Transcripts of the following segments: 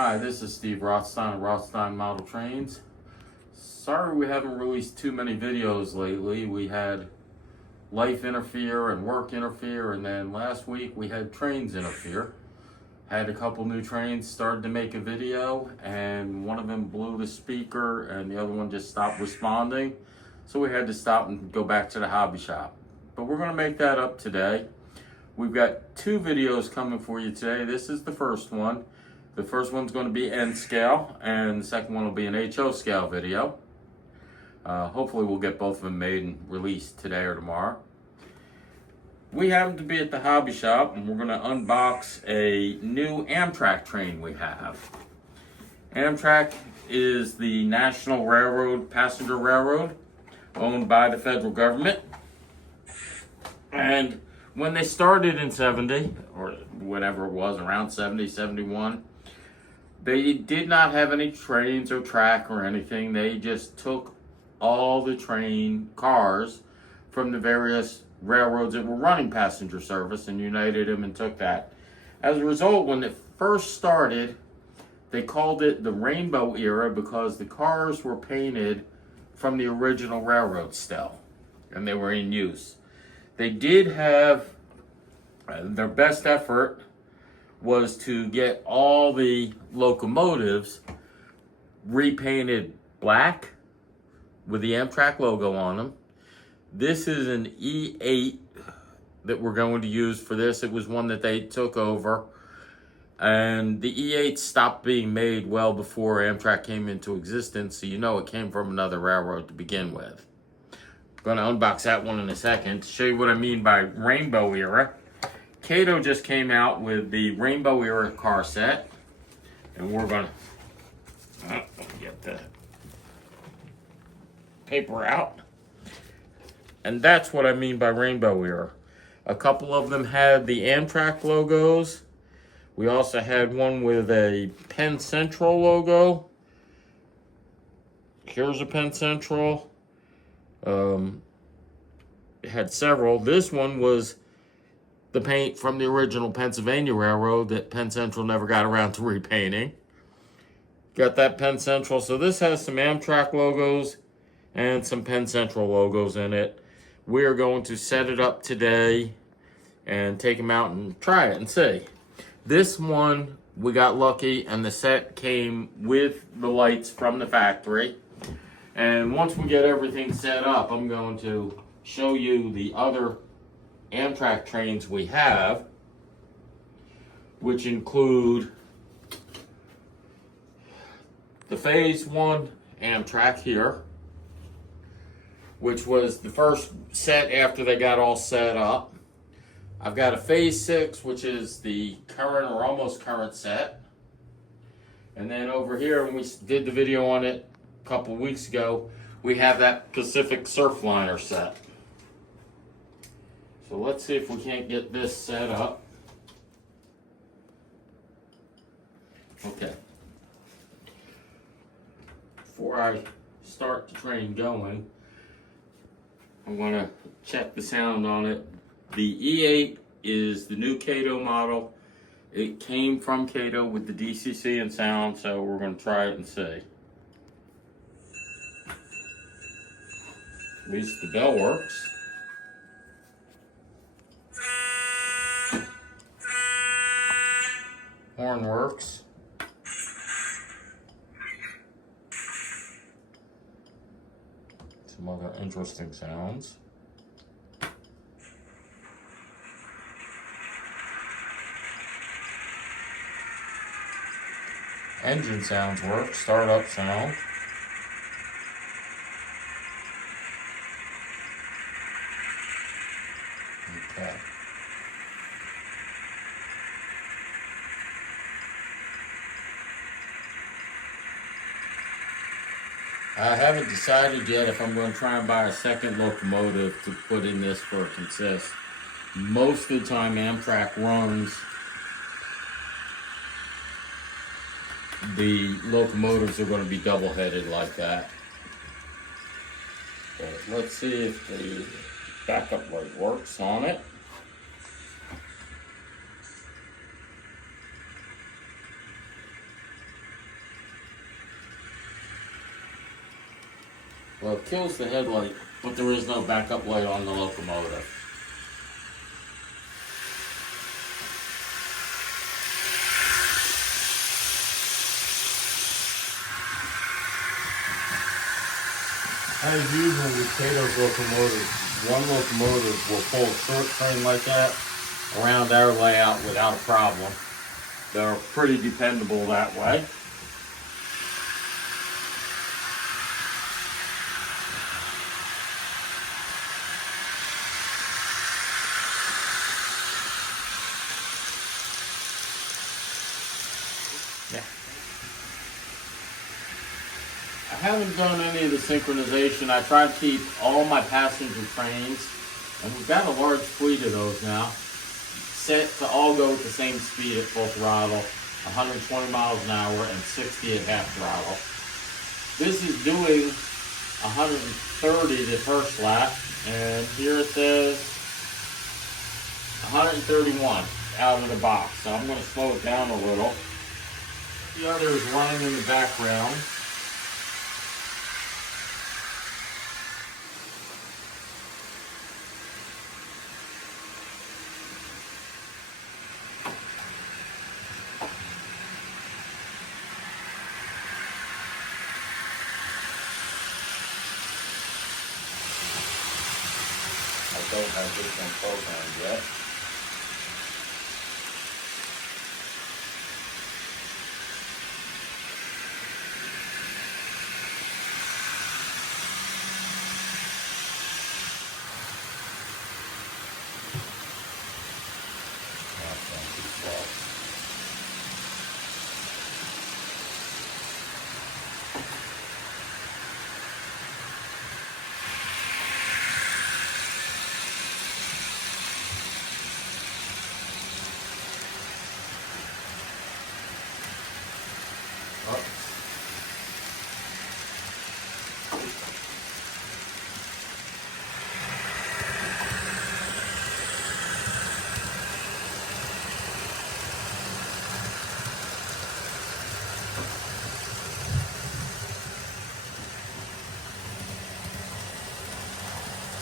Hi, this is Steve Rothstein of Rothstein Model Trains. Sorry we haven't released too many videos lately. We had life interfere and work interfere, and then last week we had trains interfere. Had a couple new trains started to make a video, and one of them blew the speaker and the other one just stopped responding. So we had to stop and go back to the hobby shop. But we're going to make that up today. We've got two videos coming for you today. This is the first one. The first one's going to be N scale, and the second one will be an HO scale video. Hopefully we'll get both of them made and released today or tomorrow. We happen to be at the hobby shop, and we're going to unbox a new Amtrak train we have. Amtrak is the National Railroad, passenger railroad, owned by the federal government. And when they started in 70, or whatever it was, around 70, 71, they did not have any trains or track or anything. They just took all the train cars from the various railroads that were running passenger service and united them and took that. As a result, when it first started, they called it the Rainbow Era because the cars were painted from the original railroad still, and they were in use. They did have their best effort was to get all the locomotives repainted black with the Amtrak logo on them. This is an E8 that we're going to use for this. It was one that they took over, and the E8 stopped being made well before Amtrak came into existence, so you know it came from another railroad to begin with. I'm going to unbox that one in a second to show you what I mean by Rainbow Era. Kato just came out with the Rainbow Era car set, and we're going to get the paper out. And that's what I mean by Rainbow Era. A couple of them had the Amtrak logos. We also had one with a Penn Central logo. Here's a Penn Central. It had several. This one was the paint from the original Pennsylvania Railroad that Penn Central never got around to repainting. Got that Penn Central. So this has some Amtrak logos and some Penn Central logos in it. We're going to set it up today and take them out and try it and see. This one, we got lucky, and the set came with the lights from the factory. And once we get everything set up, I'm going to show you the other Amtrak trains we have, which include the Phase 1 Amtrak here, which was the first set after they got all set up. I've got a Phase 6, which is the current or almost current set. And then over here, when we did the video on it a couple weeks ago, we have that Pacific Surfliner set. So let's see if we can't get this set up. Okay. Before I start the train going, I'm going to check the sound on it. The E8 is the new Kato model. It came from Kato with the DCC and sound, so we're going to try it and see. At least the bell works. Horn works. Some other interesting sounds. Engine sounds work. Startup sound. Okay. I haven't decided yet if I'm going to try and buy a second locomotive to put in this for it consists. Most of the time Amtrak runs the locomotives are going to be double-headed like that. But let's see if the backup light works on it. Well, it kills the headlight, but there is no backup light on the locomotive. As usual with Kato's locomotives, one locomotive will pull a short train like that around our layout without a problem. They're pretty dependable that way. Yeah. I haven't done any of the synchronization. I try to keep all my passenger trains, and we've got a large fleet of those now, set to all go at the same speed at full throttle, 120 miles an hour and 60 at half throttle. This is doing 130 this first lap, and here it says 131 out of the box. So I'm going to slow it down a little. The other is running in the background. I don't have this one programmed yet.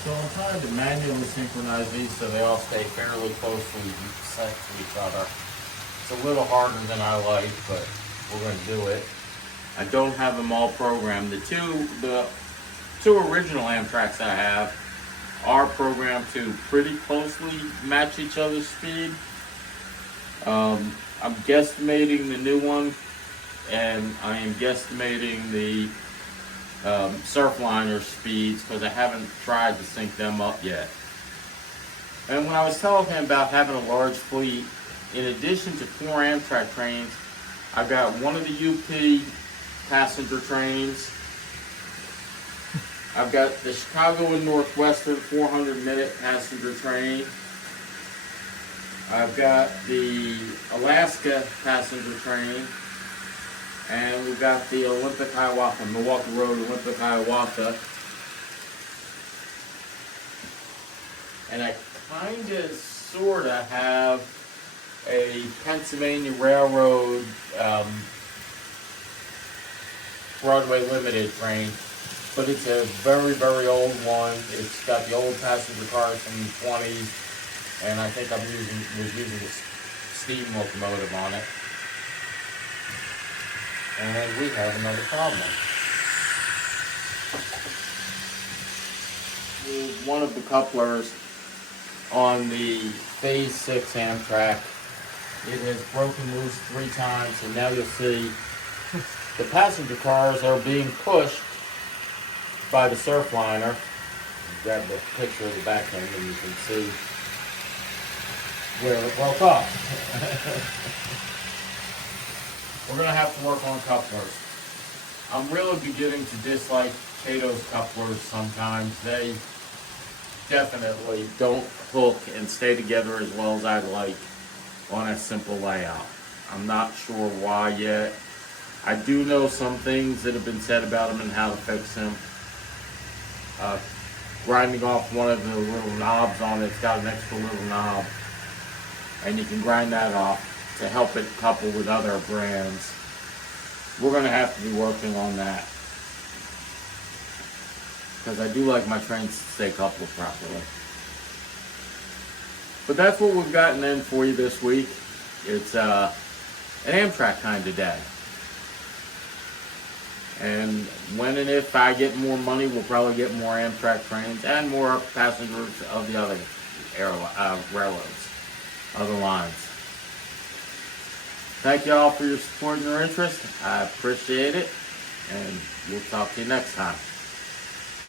So I'm trying to manually synchronize these so they all stay fairly closely set to each other. It's a little harder than I like, but we're going to do it. I don't have them all programmed. The two original Amtraks I have are programmed to pretty closely match each other's speed. I'm guesstimating the new one, and I am guesstimating the Surfliner speeds because I haven't tried to sync them up yet. And when I was telling him about having a large fleet, in addition to 4 Amtrak trains, I've got one of the UP passenger trains. I've got the Chicago and Northwestern 400-minute passenger train. I've got the Alaska passenger train. And we've got the Olympic Hiawatha, Milwaukee Road Olympic Hiawatha. And I kind of, sort of have a Pennsylvania Railroad Broadway Limited train. But it's a very, very old one. It's got the old passenger cars from the 20s. And I think was using a steam locomotive on it. And we have another problem. One of the couplers on the Phase 6 Amtrak, it has broken loose 3 times, and now you'll see the passenger cars are being pushed by the Surfliner. Grab the picture of the back end and you can see where it broke off. We're going to have to work on couplers. I'm really beginning to dislike Kato's couplers sometimes. They definitely don't hook and stay together as well as I'd like on a simple layout. I'm not sure why yet. I do know some things that have been said about them and how to fix them. Grinding off one of the little knobs on it, it's got an extra little knob, and you can grind that off to help it couple with other brands. We're going to have to be working on that. because I do like my trains to stay coupled properly. But that's what we've gotten in for you this week. It's an Amtrak kind of day. And when and if I get more money, we'll probably get more Amtrak trains and more passengers of the other railroads, other lines. Thank you all for your support and your interest. I appreciate it. And we'll talk to you next time.